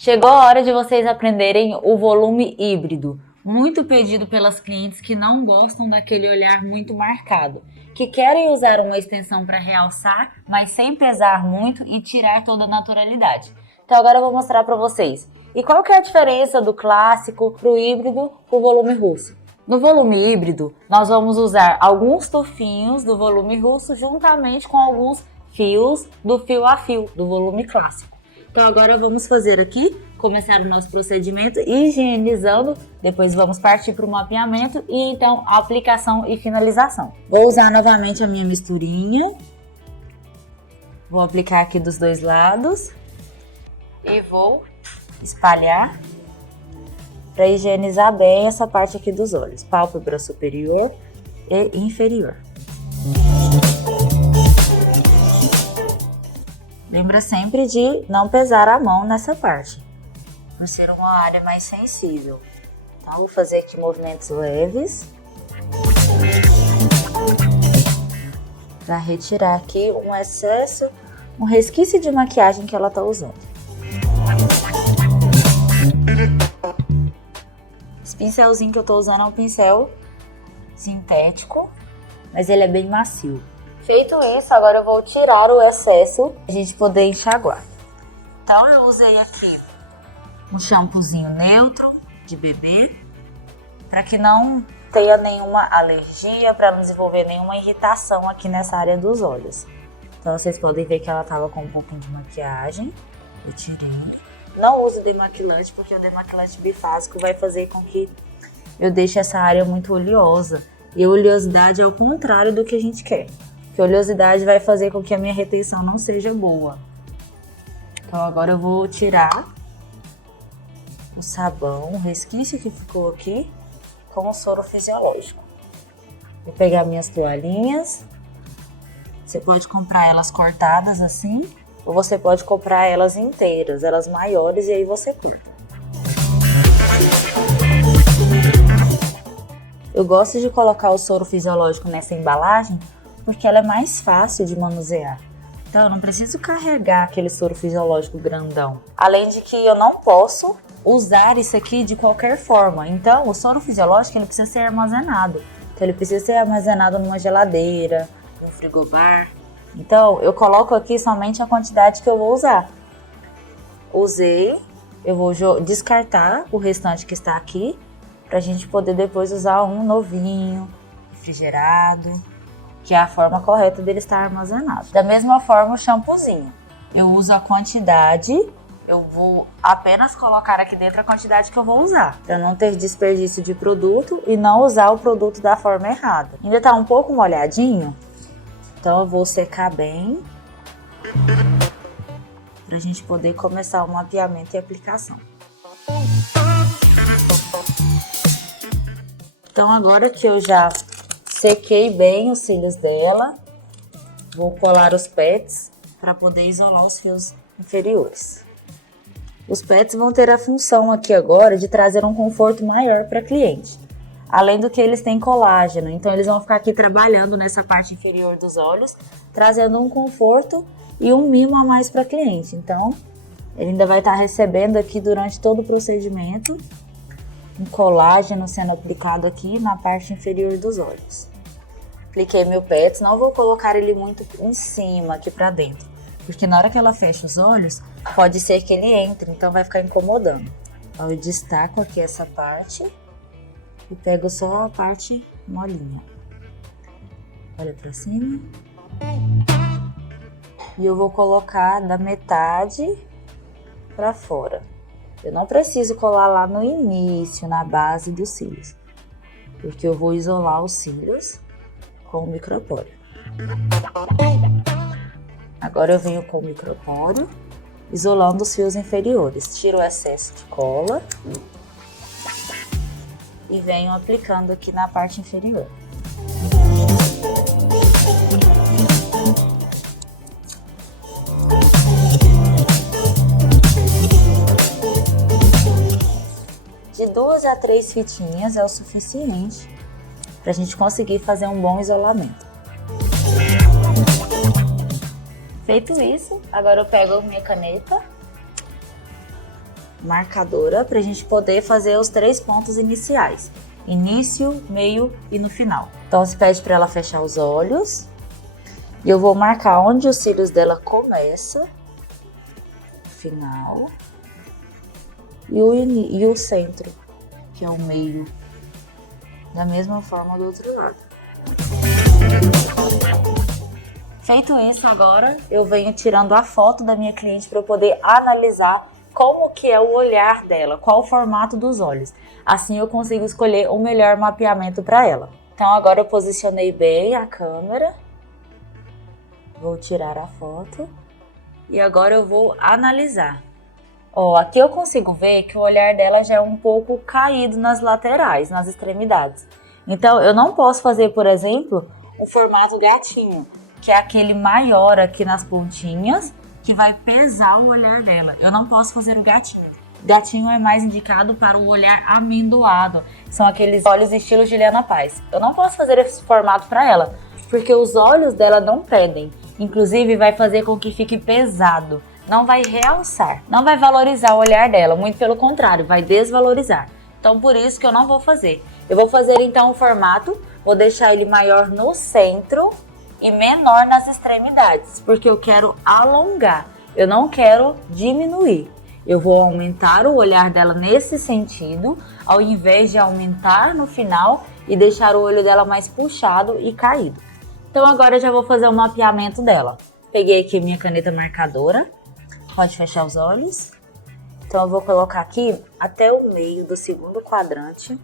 Chegou a hora de vocês aprenderem o volume híbrido, muito pedido pelas clientes que não gostam daquele olhar muito marcado, que querem usar uma extensão para realçar, mas sem pesar muito e tirar toda a naturalidade. Então agora eu vou mostrar para vocês. E qual que é a diferença do clássico para o híbrido para o volume russo? No volume híbrido, nós vamos usar alguns tufinhos do volume russo juntamente com alguns fios do fio a fio do volume clássico. Então agora vamos fazer aqui, começar o nosso procedimento higienizando, depois vamos partir para o mapeamento e então a aplicação e finalização. Vou usar novamente a minha misturinha, vou aplicar aqui dos dois lados e vou espalhar para higienizar bem essa parte aqui dos olhos, pálpebra superior e inferior. Lembra sempre de não pesar a mão nessa parte, por ser uma área mais sensível. Então, vou fazer aqui movimentos leves para retirar aqui um excesso, um resquício de maquiagem que ela está usando. Esse pincelzinho que eu estou usando é um pincel sintético, mas ele é bem macio. Feito isso, agora eu vou tirar o excesso pra gente poder enxaguar. Então eu usei aqui um shampoozinho neutro de bebê, para que não tenha nenhuma alergia, para não desenvolver nenhuma irritação aqui nessa área dos olhos. Então vocês podem ver que ela tava com um pouquinho de maquiagem, eu tirei. Não uso demaquilante, porque o demaquilante bifásico vai fazer com que eu deixe essa área muito oleosa. E a oleosidade é o contrário do que a gente quer. A oleosidade vai fazer com que a minha retenção não seja boa. Então agora eu vou tirar o sabão, o resquício que ficou aqui, com o soro fisiológico. Vou pegar minhas toalhinhas. Você pode comprar elas cortadas assim, ou você pode comprar elas inteiras, elas maiores, e aí você corta. Eu gosto de colocar o soro fisiológico nessa embalagem, porque ela é mais fácil de manusear. Então eu não preciso carregar aquele soro fisiológico grandão. Além de que eu não posso usar isso aqui de qualquer forma. Então o soro fisiológico ele precisa ser armazenado. Então ele precisa ser armazenado numa geladeira, num frigobar. Então eu coloco aqui somente a quantidade que eu vou usar. Usei, eu vou descartar o restante que está aqui, pra gente poder depois usar um novinho, refrigerado, que é a forma correta dele estar armazenado. Da mesma forma o shampoozinho. Eu uso a quantidade, eu vou apenas colocar aqui dentro a quantidade que eu vou usar, para não ter desperdício de produto e não usar o produto da forma errada. Ainda tá um pouco molhadinho, então eu vou secar bem, pra gente poder começar o mapeamento e aplicação. Então agora que eu já sequei bem os cílios dela, vou colar os pets para poder isolar os fios inferiores. Os pets vão ter a função aqui agora de trazer um conforto maior para a cliente. Além do que eles têm colágeno, então eles vão ficar aqui trabalhando nessa parte inferior dos olhos, trazendo um conforto e um mimo a mais para a cliente. Então, ele ainda vai estar recebendo aqui durante todo o procedimento um colágeno sendo aplicado aqui na parte inferior dos olhos. Apliquei meu pets, não vou colocar ele muito em cima aqui pra dentro, porque na hora que ela fecha os olhos, pode ser que ele entre, então vai ficar incomodando. Então eu destaco aqui essa parte e pego só a parte molinha. Olha pra cima. E eu vou colocar da metade pra fora. Eu não preciso colar lá no início, na base dos cílios, porque eu vou isolar os cílios com o micropóreo. Agora eu venho com o micropóreo, isolando os fios inferiores. Tiro o excesso de cola e venho aplicando aqui na parte inferior. De 2 a 3 fitinhas é o suficiente para a gente conseguir fazer um bom isolamento. Feito isso, agora eu pego a minha caneta marcadora pra gente poder fazer os 3 pontos iniciais. Início, meio e no final. Então você pede para ela fechar os olhos. E eu vou marcar onde os cílios dela começam, final, e o centro, que é o meio. Da mesma forma do outro lado. Feito isso, agora eu venho tirando a foto da minha cliente para eu poder analisar como que é o olhar dela, qual o formato dos olhos. Assim eu consigo escolher o melhor mapeamento para ela. Então agora eu posicionei bem a câmera. Vou tirar a foto. E agora eu vou analisar. Ó, aqui eu consigo ver que o olhar dela já é um pouco caído nas laterais, nas extremidades. Então eu não posso fazer, por exemplo, o formato gatinho, que é aquele maior aqui nas pontinhas, que vai pesar o olhar dela. Eu não posso fazer o gatinho. Gatinho é mais indicado para o olhar amendoado. São aqueles olhos estilo Juliana Paz. Eu não posso fazer esse formato para ela, porque os olhos dela não pedem. Inclusive vai fazer com que fique pesado. Não vai realçar, não vai valorizar o olhar dela. Muito pelo contrário, vai desvalorizar. Então por isso que eu não vou fazer. Eu vou fazer então o formato, vou deixar ele maior no centro e menor nas extremidades, porque eu quero alongar, eu não quero diminuir. Eu vou aumentar o olhar dela nesse sentido, ao invés de aumentar no final e deixar o olho dela mais puxado e caído. Então agora eu já vou fazer o mapeamento dela. Peguei aqui minha caneta marcadora, pode fechar os olhos. Então eu vou colocar aqui até o meio do segundo quadrante,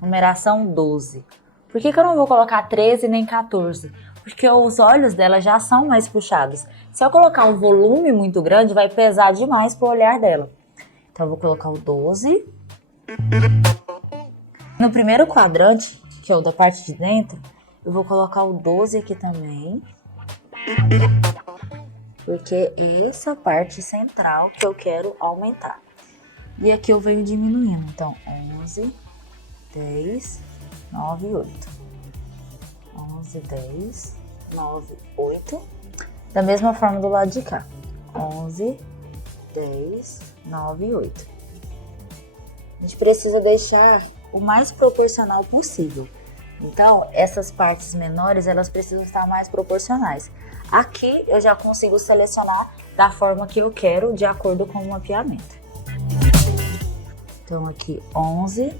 numeração 12. Por que eu não vou colocar 13 nem 14? Porque os olhos dela já são mais puxados. Se eu colocar um volume muito grande, vai pesar demais pro olhar dela. Então eu vou colocar o 12. No primeiro quadrante, que é o da parte de dentro, eu vou colocar o 12 aqui também. Porque é essa parte central que eu quero aumentar. E aqui eu venho diminuindo. Então 11, 10, 9, 8. 11, 10, 9, 8. Da mesma forma do lado de cá. 11, 10, 9, 8. A gente precisa deixar o mais proporcional possível. Então, essas partes menores, elas precisam estar mais proporcionais. Aqui, eu já consigo selecionar da forma que eu quero, de acordo com o mapeamento. Então, aqui, 11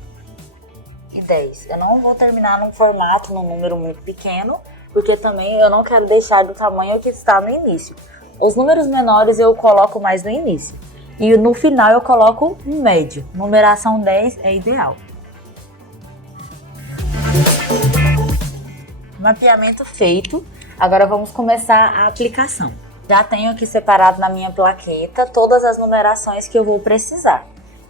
e 10. Eu não vou terminar num formato, num número muito pequeno, porque também eu não quero deixar do tamanho que está no início. Os números menores eu coloco mais no início. E no final eu coloco um médio. Numeração 10 é ideal. Mapeamento feito. Agora vamos começar a aplicação. Já tenho aqui separado na minha plaqueta todas as numerações que eu vou precisar.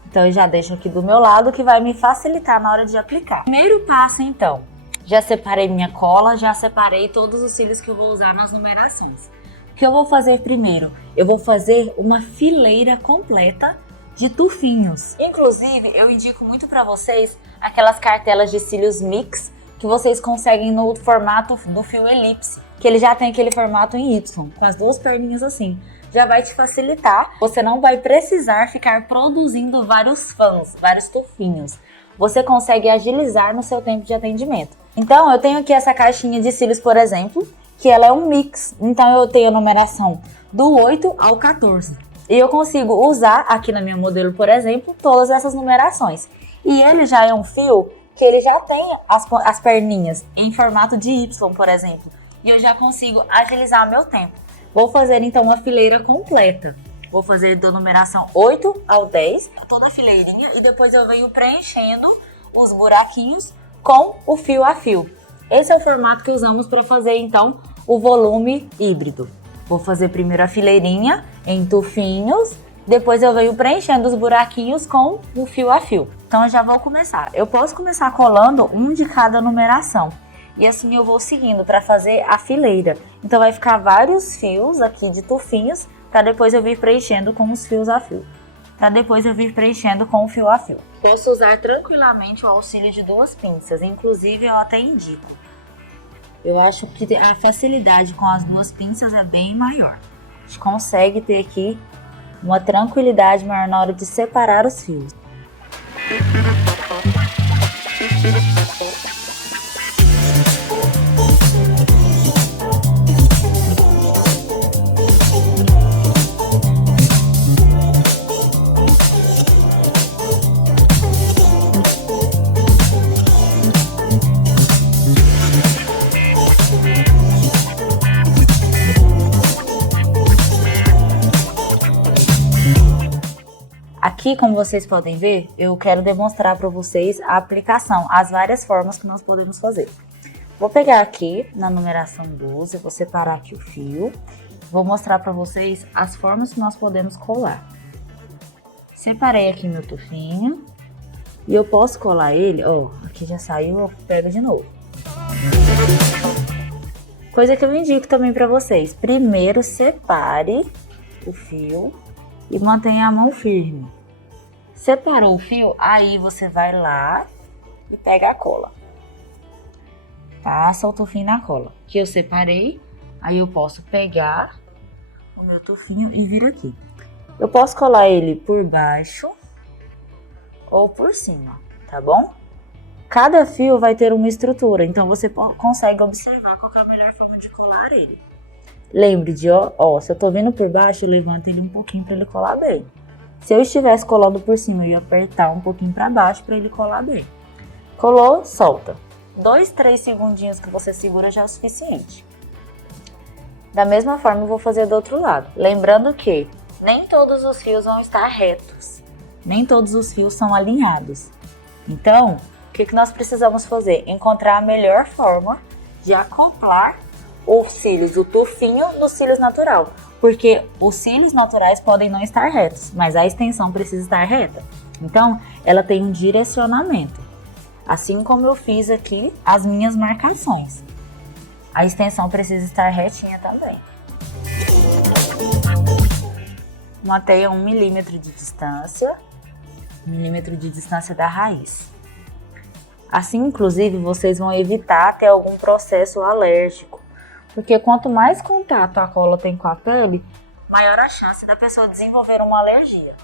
Então eu já deixo aqui do meu lado, que vai me facilitar na hora de aplicar. Primeiro passo então, já separei minha cola, já separei todos os cílios que eu vou usar nas numerações. O que eu vou fazer primeiro? Eu vou fazer uma fileira completa de tufinhos. Inclusive, eu indico muito para vocês aquelas cartelas de cílios mix que vocês conseguem no formato do fio elipse, que ele já tem aquele formato em Y, com as duas perninhas assim. Já vai te facilitar, você não vai precisar ficar produzindo vários fãs, vários tufinhos. Você consegue agilizar no seu tempo de atendimento. Então, eu tenho aqui essa caixinha de cílios, por exemplo, que ela é um mix. Então, eu tenho a numeração do 8 ao 14. E eu consigo usar aqui na minha modelo, por exemplo, todas essas numerações. E ele já é um fio que ele já tem as perninhas em formato de Y, por exemplo. E eu já consigo agilizar meu tempo. Vou fazer então uma fileira completa. Vou fazer da numeração 8 ao 10, toda a fileirinha, e depois eu venho preenchendo os buraquinhos com o fio a fio. Esse é o formato que usamos para fazer então o volume híbrido. Vou fazer primeiro a fileirinha em tufinhos, depois eu venho preenchendo os buraquinhos com o fio a fio. Então eu já vou começar. Eu posso começar colando um de cada numeração. E assim eu vou seguindo para fazer a fileira. Então vai ficar vários fios aqui de tufinhos, para depois eu vir preenchendo com os fios a fio. Para depois eu vir preenchendo com o fio a fio. Posso usar tranquilamente o auxílio de 2 pinças, inclusive eu até indico. Eu acho que a facilidade com as 2 pinças é bem maior. A gente consegue ter aqui uma tranquilidade maior na hora de separar os fios. Aqui, como vocês podem ver, eu quero demonstrar para vocês a aplicação, as várias formas que nós podemos fazer. Vou pegar aqui na numeração 12, vou separar aqui o fio, vou mostrar para vocês as formas que nós podemos colar. Separei aqui meu tufinho e eu posso colar ele, ó, aqui já saiu, eu pego de novo. Coisa que eu indico também para vocês, primeiro separe o fio e mantenha a mão firme. Separou o fio, aí você vai lá e pega a cola. Passa o tufinho na cola. Que eu separei, aí eu posso pegar o meu tufinho e vir aqui. Eu posso colar ele por baixo ou por cima, tá bom? Cada fio vai ter uma estrutura, então você consegue observar qual é a melhor forma de colar ele. Lembre de, ó, se eu tô vindo por baixo, eu levanto ele um pouquinho para ele colar bem. Se eu estivesse colando por cima, eu ia apertar um pouquinho para baixo para ele colar bem. Colou, solta. 2, 3 segundinhos que você segura já é o suficiente. Da mesma forma, eu vou fazer do outro lado. Lembrando que nem todos os fios vão estar retos. Nem todos os fios são alinhados. Então, o que nós precisamos fazer? Encontrar a melhor forma de acoplar os cílios, o tufinho dos cílios natural. Porque os cílios naturais podem não estar retos, mas a extensão precisa estar reta. Então, ela tem um direcionamento. Assim como eu fiz aqui as minhas marcações. A extensão precisa estar retinha também. Mantenha 1 milímetro de distância. 1 milímetro de distância da raiz. Assim, inclusive, vocês vão evitar ter algum processo alérgico. Porque quanto mais contato a cola tem com a pele, maior a chance da pessoa desenvolver uma alergia.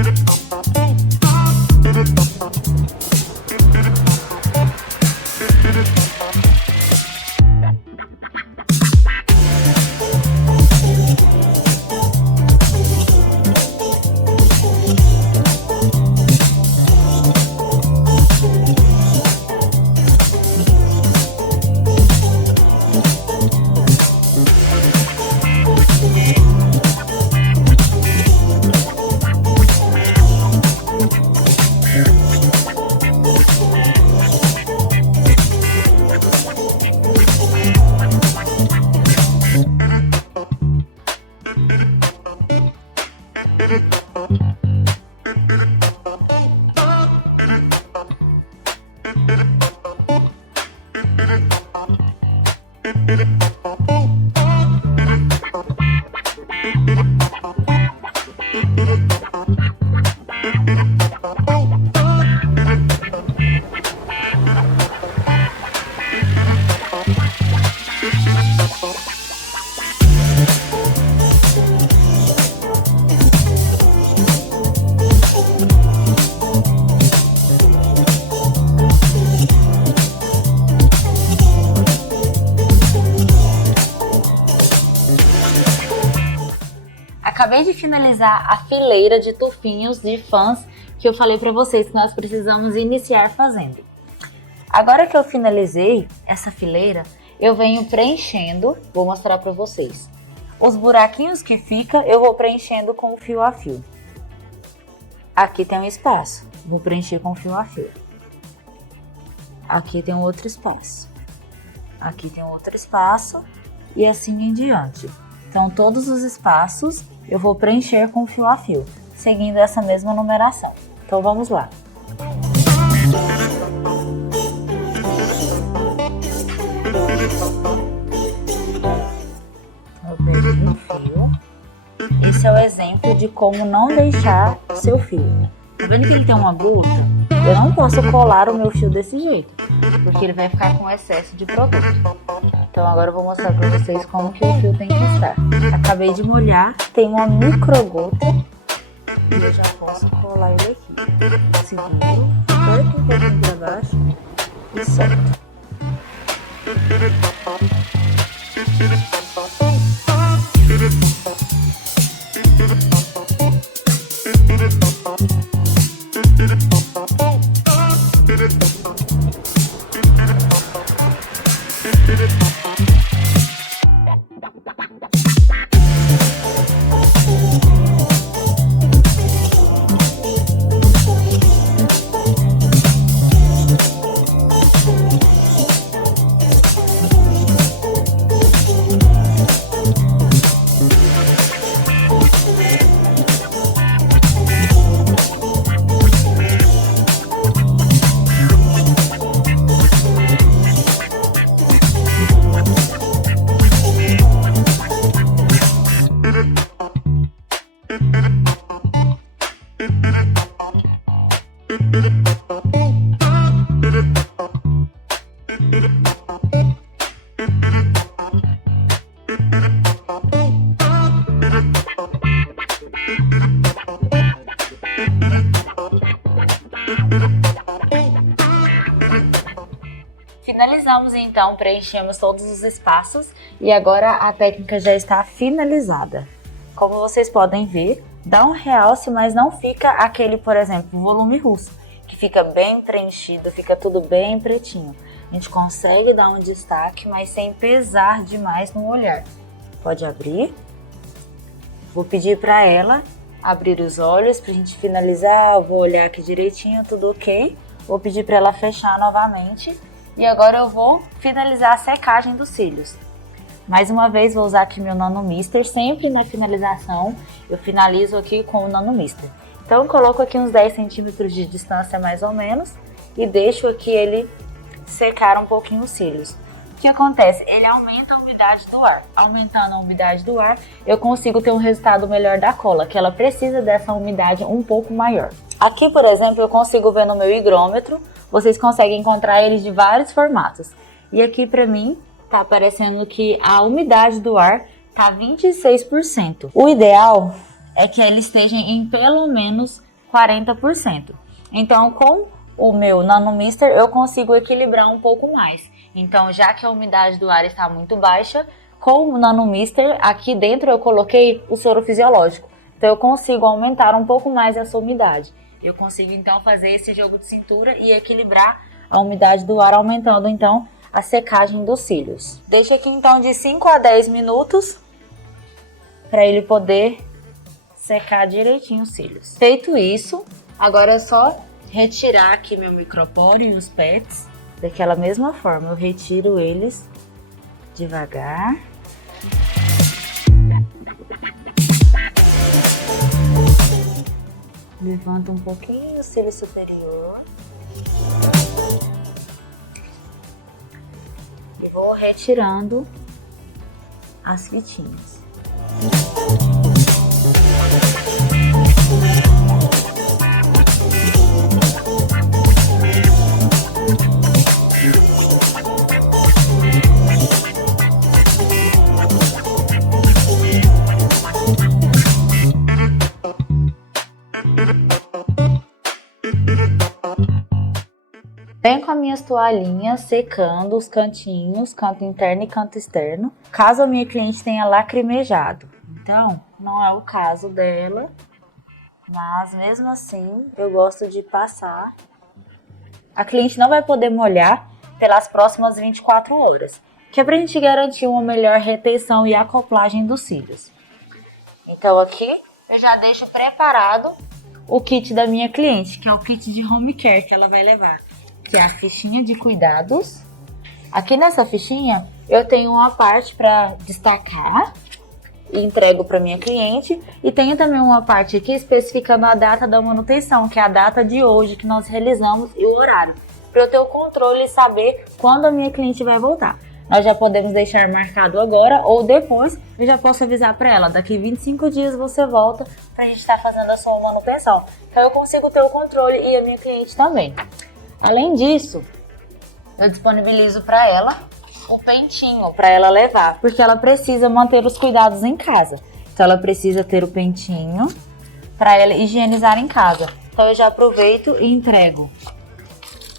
Did it. Acabei de finalizar a fileira de tufinhos de fãs que eu falei para vocês que nós precisamos iniciar fazendo. Agora que eu finalizei essa fileira, eu venho preenchendo, vou mostrar para vocês. Os buraquinhos que fica, eu vou preenchendo com o fio a fio. Aqui tem um espaço, vou preencher com o fio a fio. Aqui tem um outro espaço. Aqui tem um outro espaço e assim em diante. Então, todos os espaços eu vou preencher com fio a fio, seguindo essa mesma numeração. Então, vamos lá. Eu perdi um fio. Esse é o exemplo de como não deixar seu fio. Tá vendo que ele tem uma bruta? Eu não posso colar o meu fio desse jeito, porque ele vai ficar com excesso de produto. Então agora eu vou mostrar pra vocês como que o fio tem que estar. Acabei de molhar, tem uma microgota e eu já posso colar ele aqui. Seguro, corto um pouquinho pra baixo e solto. Finalizamos então, preenchemos todos os espaços e agora a técnica já está finalizada. Como vocês podem ver, dá um realce, mas não fica aquele, por exemplo, volume russo, que fica bem preenchido, fica tudo bem pretinho. A gente consegue dar um destaque, mas sem pesar demais no olhar. Pode abrir. Vou pedir para ela abrir os olhos para a gente finalizar. Eu vou olhar aqui direitinho, tudo ok. Vou pedir para ela fechar novamente. E agora eu vou finalizar a secagem dos cílios. Mais uma vez vou usar aqui meu Nano Mister. Sempre na finalização eu finalizo aqui com o Nano Mister. Então eu coloco aqui uns 10 centímetros de distância mais ou menos. E deixo aqui ele secar um pouquinho os cílios. O que acontece? Ele aumenta a umidade do ar. Aumentando a umidade do ar, eu consigo ter um resultado melhor da cola, que ela precisa dessa umidade um pouco maior. Aqui, por exemplo, eu consigo ver no meu higrômetro. Vocês conseguem encontrar eles de vários formatos. E aqui pra mim tá aparecendo que a umidade do ar tá 26%. O ideal é que ele esteja em pelo menos 40%. Então com o meu Nano Mister eu consigo equilibrar um pouco mais. Então já que a umidade do ar está muito baixa, com o Nano Mister aqui dentro eu coloquei o soro fisiológico. Então eu consigo aumentar um pouco mais essa umidade. Eu consigo então fazer esse jogo de cintura e equilibrar a umidade do ar, aumentando então a secagem dos cílios. Deixo aqui então de 5 a 10 minutos para ele poder secar direitinho os cílios. Feito isso, agora é só retirar aqui meu micropóreo e os pets. Daquela mesma forma, eu retiro eles devagar. Levanto um pouquinho o cílio superior. E vou retirando as fitinhas. Venho com as minhas toalhinhas secando os cantinhos, canto interno e canto externo, caso a minha cliente tenha lacrimejado. Então, não é o caso dela, mas mesmo assim eu gosto de passar. A cliente não vai poder molhar pelas próximas 24 horas, que é pra gente garantir uma melhor retenção e acoplagem dos cílios. Então aqui eu já deixo preparado o kit da minha cliente, que é o kit de home care que ela vai levar, que é a fichinha de cuidados. Aqui nessa fichinha eu tenho uma parte para destacar e entrego para minha cliente, e tenho também uma parte aqui especificando a data da manutenção, que é a data de hoje que nós realizamos e o horário, para eu ter o controle e saber quando a minha cliente vai voltar. Nós já podemos deixar marcado agora ou depois, eu já posso avisar para ela, daqui 25 dias você volta para a gente estar fazendo a sua manutenção. Então eu consigo ter o controle e a minha cliente também. Além disso, eu disponibilizo para ela o pentinho para ela levar, porque ela precisa manter os cuidados em casa. Então ela precisa ter o pentinho para ela higienizar em casa. Então eu já aproveito e entrego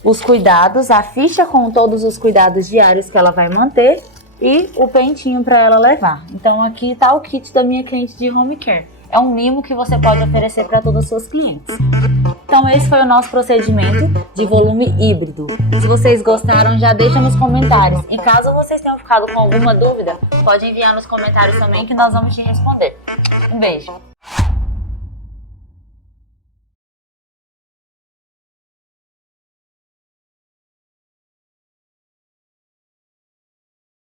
os cuidados, a ficha com todos os cuidados diários que ela vai manter e o pentinho para ela levar. Então aqui está o kit da minha cliente de home care. É um mimo que você pode oferecer para todas as suas clientes. Então esse foi o nosso procedimento de volume híbrido. Se vocês gostaram, já deixa nos comentários. E caso vocês tenham ficado com alguma dúvida, pode enviar nos comentários também que nós vamos te responder. Um beijo!